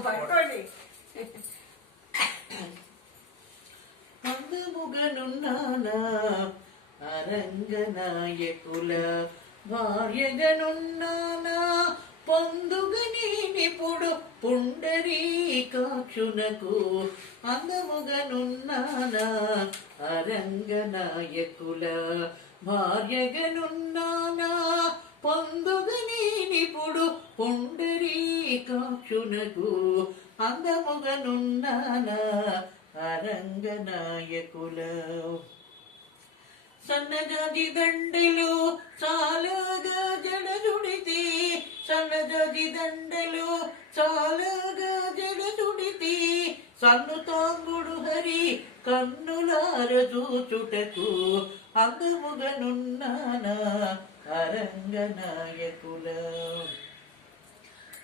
పట్టుకోండి. అందుముగనున్నానా అరంగనాయకుల భార్యగనున్నానా పొందుగ నేనిప్పుడు పుండరీకాక్షునకు అందముగనున్నానా అరంగనాయకుల భార్యగనున్నానా పొందుగ నేనిప్పుడు పుండరీకాక్షునకు అందముగనున్నానా అరంగనాయకుల సన్నజాజి దండలు చాలగా జడజుడితి సన్నజాజి దండలు చాలగా జడజుడితి సన్ను తాంగుడు హరి కన్నులార చూచుటకు అందముగనున్నానా అరంగనాయకుల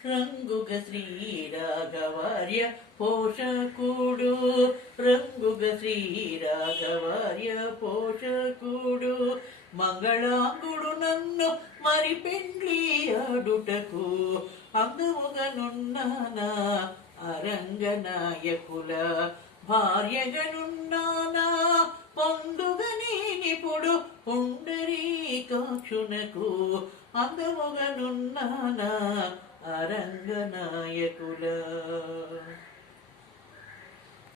రంగుగ శ్రీరాఘవార్య పోషకుడు రంగుగ శ్రీరాఘవార్య పోషకుడు మంగళాంగుడు నన్ను మరి పెండ్లి ఆడుటకు అందముగనున్నానా అరంగనాయకుల భార్యగనున్నానా పొందుగ నేనిప్పుడు పుండరీకాక్షునకు అందముగనున్నానా అరంగనాయకుల